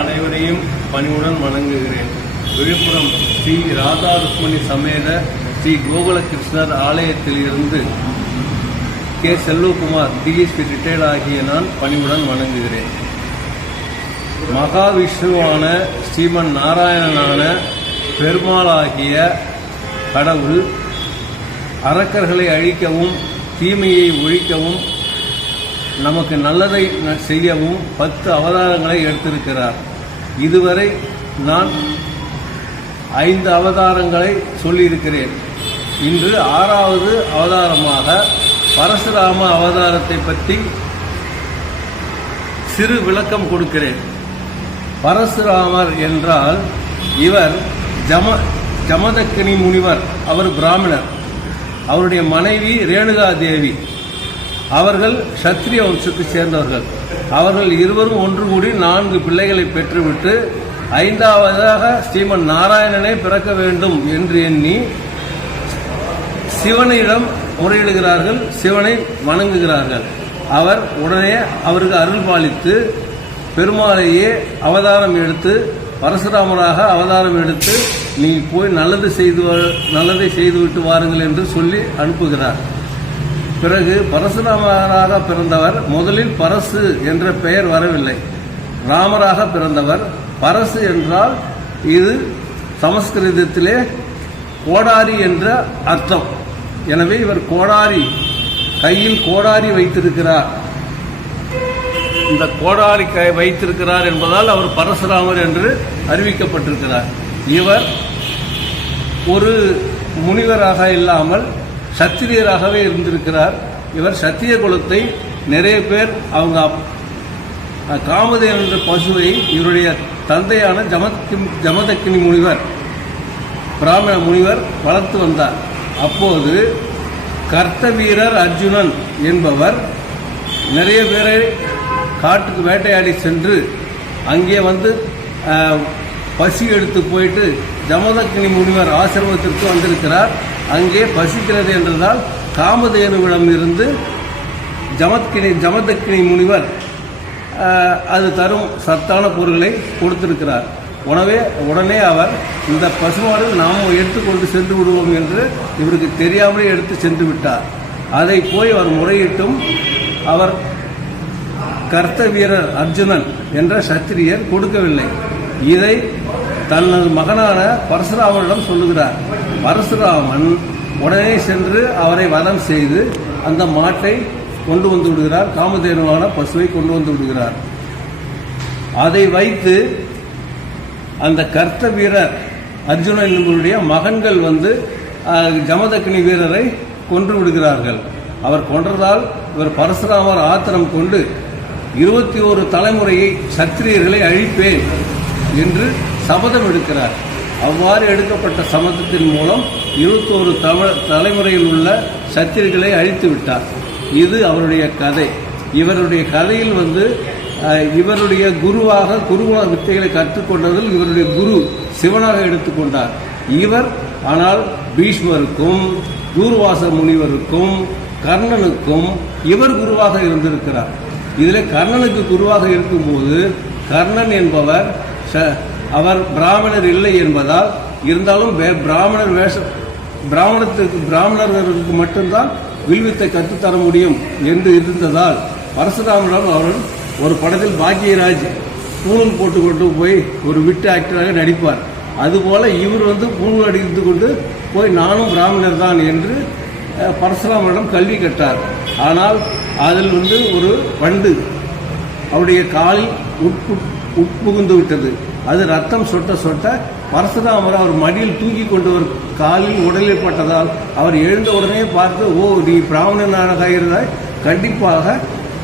அனைவரையும் பணிவுடன் வணங்குகிறேன். விழுப்புரம் ஸ்ரீ ராதா ருக்மணி சமேத ஸ்ரீ கோகுலகிருஷ்ணர் ஆலயத்தில் இருந்து கே. செல்வகுமார் டிஎஸ்பி ரிட்டையர்ட் ஆகிய நான் பணிவுடன் வணங்குகிறேன். மகாவிஷ்ணுவான ஸ்ரீமன் நாராயணனான பெருமாளாகிய கடவுள் அரக்கர்களை அழிக்கவும் தீமையை ஒழிக்கவும் நமக்கு நல்லதை செய்யவும் 10 அவதாரங்களை எடுத்திருக்கிறார். இதுவரை நான் 5 அவதாரங்களை சொல்லியிருக்கிறேன். இன்று 6வது அவதாரமாக பரசுராம அவதாரத்தை பற்றி சிறு விளக்கம் கொடுக்கிறேன். பரசுராமர் என்றால் இவர் ஜமதக்கினி முனிவர். அவர் பிராமணர். அவருடைய மனைவி ரேணுகா தேவி. அவர்கள் சத்திரிய வம்சத்தைச் சேர்ந்தவர்கள். அவர்கள் இருவரும் ஒன்று கூடி 4 பிள்ளைகளை பெற்றுவிட்டு 5வதாக ஸ்ரீமன் நாராயணனை பிறக்க வேண்டும் என்று எண்ணி சிவனிடம் முறையிடுகிறார்கள். சிவனை வணங்குகிறார்கள். அவர் உடனே அவருக்கு அருள் பாலித்து பெருமாளையே அவதாரம் எடுத்து பரசுராமராக அவதாரம் எடுத்து நீ போய் நல்லதை செய்துவிட்டு வாருங்கள் என்று சொல்லி அனுப்புகிறார். பிறகு பரசுராமராக பிறந்தவர் முதலில் பரசு என்ற பெயர் வரவில்லை. ராமராக பிறந்தவர். பரசு என்றால் இது சமஸ்கிருதத்திலே கோடாரி என்ற அர்த்தம். எனவே இவர் கோடாரி, கையில் கோடாரி வைத்திருக்கிறார். இந்த கோடாரி வைத்திருக்கிறார் என்பதால் அவர் பரசுராமர் என்று அறிவிக்கப்பட்டிருக்கிறார். இவர் ஒரு முனிவராக இல்லாமல் சத்திரியராகவே இருந்திருக்கிறார். இவர் சத்திரிய குலத்தை நிறைய பேர் அவங்க காமதேவன் என்ற பசுவை இவருடைய தந்தையான ஜமதக்கினி முனிவர், பிராமண முனிவர் வளர்த்து வந்தார். அப்போது கர்த்த வீரர் அர்ஜுனன் என்பவர் நிறைய பேரை காட்டுக்கு வேட்டையாடி சென்று அங்கே வந்து பசி எடுத்து போயிட்டு ஜமதக்கினி முனிவர் ஆசிரமத்திற்கு வந்திருக்கிறார். அங்கே பசிக்கிறது என்றதால் காமதேனுவிடம் இருந்து ஜமதக்கினி முனிவர் அது தரும் சத்தான பொருட்களை கொடுத்திருக்கிறார். உடனே அவர் இந்த பசுமாடு நாம் எடுத்துக்கொண்டு சென்று விடுவோம் என்று இவருக்கு தெரியாமலே எடுத்து சென்று விட்டார். அதை போய் அவர் முறையிட்டும் அவர் கர்த்த வீரர் அர்ஜுனன் என்ற சத்திரியர் கொடுக்கவில்லை. இதை தனது மகனான பரசுராமனிடம் சொல்லுகிறார். பரசுராமன் உடனே சென்று அவரை வதம் செய்து அந்த மாட்டை கொண்டு வந்து விடுகிறார். காமதேனுவான பசுவை கொண்டு வந்து விடுகிறார். அதை வைத்து அந்த கர்த்த வீரர் அர்ஜுனன் என்பவருடைய மகன்கள் வந்து ஜமதக்கினி வீரரை கொன்று விடுகிறார்கள். அவர் கொன்றதால் இவர் பரசுராமர் ஆத்திரம் கொண்டு 21 தலைமுறையை சத்திரியர்களை அழிப்பேன் என்று சபதம் எடுக்கிறார். அவ்வாறு எடுக்கப்பட்ட சபதத்தின் மூலம் 21 தலைமுறையில் உள்ள சத்திரியர்களை அழித்து விட்டார். இது அவருடைய கதை. இவருடைய கதையில் வந்து இவருடைய குருவாக குருகுல வித்தைகளை கற்றுக்கொண்டதில் இவருடைய குரு சிவனாக எடுத்துக்கொண்டார். இவர் ஆனால் பீஷ்மருக்கும் தூர்வாச முனிவருக்கும் கர்ணனுக்கும் இவர் குருவாக இருந்திருக்கிறார். இதில் கர்ணனுக்கு குருவாக இருக்கும்போது கர்ணன் என்பவர் அவர் பிராமணர் இல்லை என்பதால் இருந்தாலும் பிராமணர்களுக்கு மட்டும்தான் வில்வித்தை கற்றுத்தர முடியும் என்று இருந்ததால் பரசுராமரிடம் அவர் ஒரு படத்தில் பாக்யராஜ் பூணூல் போட்டுக்கொண்டு போய் ஒரு விட்டு ஆக்டராக நடிப்பார். அதுபோல இவர் வந்து பூணூல் அடித்து கொண்டு போய் நானும் பிராமணர் தான் என்று பரசுராமரிடம் கல்வி கற்றார். ஆனால் அதில் வந்து ஒரு வண்டு அவருடைய காலில் உட்புகுந்து விட்டது. அது ரத்தம் சொட்ட பரசுராமர் அவர் மடியில் தூக்கி கொண்டு ஒரு காலில் உடலில் பட்டதால் அவர் எழுந்த உடனே பார்த்து, ஓ நீ பிராமணனாக இருந்தாய், கண்டிப்பாக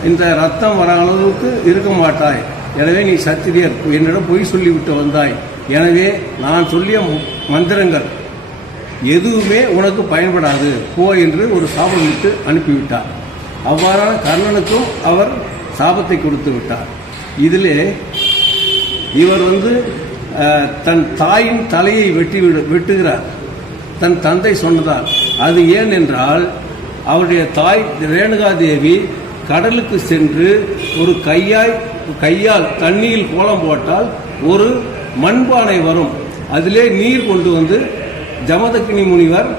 இந்த ரத்தம் வர அளவுக்கு இருக்க மாட்டாய். எனவே நீ சத்திரியர், என்னிடம் பொய் சொல்லிவிட்டு வந்தாய். எனவே நான் சொல்லிய மந்திரங்கள் எதுவுமே உனக்கு பயன்படாது, போ என்று ஒரு சாபம் விட்டு அனுப்பிவிட்டார். அவ்வாறான கர்ணனுக்கும் அவர் சாபத்தை கொடுத்து விட்டார். இதிலே இவர் வந்து தன் தாயின் தலையை வெட்டுகிறார். தன் தந்தை சொன்னதால். அது ஏன் என்றால் அவருடைய தாய் ரேணுகா தேவி கடலுக்கு சென்று ஒரு கையாய் கையால் தண்ணியில் கோலம் போட்டால் ஒரு மண்பானை வரும். அதிலே நீர் கொண்டு வந்து ஜமதக்கினி முனிவர்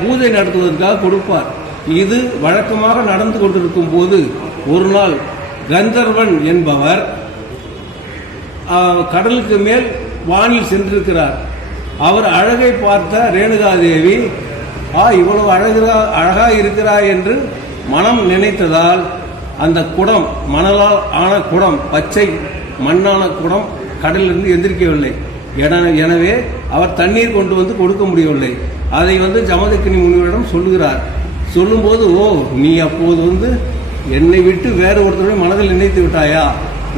பூஜை நடத்துவதற்காக கொடுப்பார். இது வழக்கமாக நடந்து கொண்டிருக்கும் போது ஒரு நாள் கந்தர்வன் என்பவர் கடலுக்கு மேல் வானில் சென்றிருக்கிறார். அவர் அழகை பார்த்த ரேணுகாதேவி இவ்வளவு அழகா இருக்கிறாய் என்று மனம் நினைத்ததால் அந்த குடம், மணலால் ஆன குடம், பச்சை மண்ணான குடம் கடலிலிருந்து எந்திரிக்கவில்லை. எனவே அவர் தண்ணீர் கொண்டு வந்து கொடுக்க முடியவில்லை. அதை ஜமதக்கினி முனிவரிடம் சொல்லுகிறார். சொல்லும்போது நீ அப்போது என்னை விட்டு வேறு ஒருத்தருடைய மனதில் நினைத்து விட்டாயா,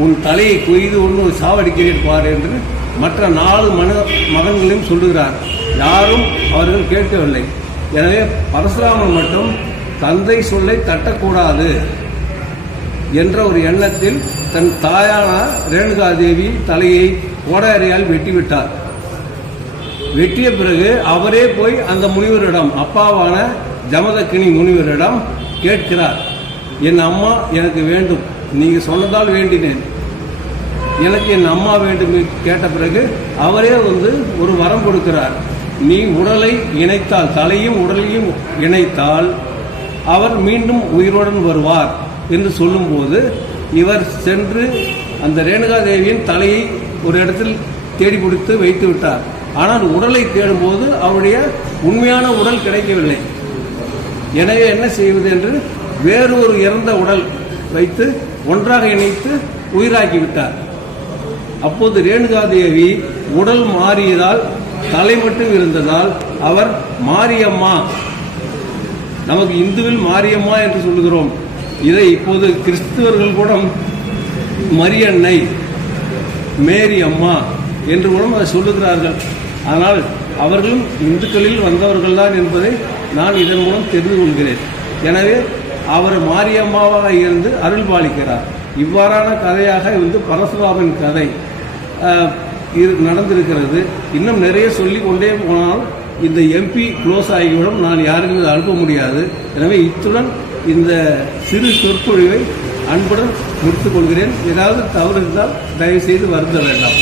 உன் தலையை கொய்து ஒன்று சாவடிக்கிறேன் பார் என்று மற்ற 4 மகன்களையும் சொல்லுகிறார். யாரும் அவர்கள் கேட்கவில்லை. எனவே பரசுராமன் மட்டும் தந்தை சொல்லை தட்டக்கூடாது என்ற ஒரு எண்ணத்தில் தன் தாயான ரேணுகாதேவி தலையை கோடாரியால் வெட்டிவிட்டார். வெட்டிய பிறகு அவரே போய் அந்த முனிவரிடம், அப்பாவான ஜமதக்கினி முனிவரிடம் கேட்கிறார். என் அம்மா எனக்கு வேண்டும், நீங்க சொன்னதால் வேண்டினேன், எனக்கு என் அம்மா வேண்டும். கேட்ட பிறகு அவரே ஒரு வரம் கொடுக்கிறார். நீ உடலை இணைத்தால், தலையும் உடலையும் இணைத்தால் அவர் மீண்டும் உயிருடன் வருவார் என்று சொல்லும்போது இவர் சென்று அந்த ரேணுகாதேவியின் தலையை ஒரு இடத்தில் தேடி பிடித்து வைத்து விட்டார். ஆனால் உடலை தேடும்போது அவருடைய உண்மையான உடல் கிடைக்கவில்லை. எனவே என்ன செய்வது என்று வேறொரு இறந்த உடல் வைத்து ஒன்றாக இணைத்து உயிராக்கிவிட்டார். அப்போது ரேணுகாதேவி உடல் மாறியதால் தலை மட்டும் இருந்ததால் அவர் மாரியம்மா, நமக்கு இந்துவில் மாரியம்மா என்று சொல்லுகிறோம். இதை இப்போது கிறிஸ்துவர்கள் கூட மரியன்னை, மேரி அம்மா என்று கூட அதை சொல்லுகிறார்கள். ஆனால் அவர்களும் இந்துக்களில் வந்தவர்கள் தான் என்பதை நான் இதன் மூலம் தெரிந்து கொள்கிறேன். எனவே அவர் மாரியம்மாவாக இருந்து அருள் பாலிக்கிறார். இவ்வாறான கதையாக பரசுராமன் கதை நடந்திருக்கிறது. இன்னும் நிறைய சொல்லிக் கொண்டே போனால் இந்த MP க்ளோஸ் ஆகிவிடும், நான் யாருக்கும் இதை அனுப்ப முடியாது. எனவே இத்துடன் இந்த சிறு சொற்பொழிவை அன்புடன் முடித்துக் கொள்கிறேன். ஏதாவது தவறு இருந்தால் தயவு செய்து வருந்த வேண்டாம்.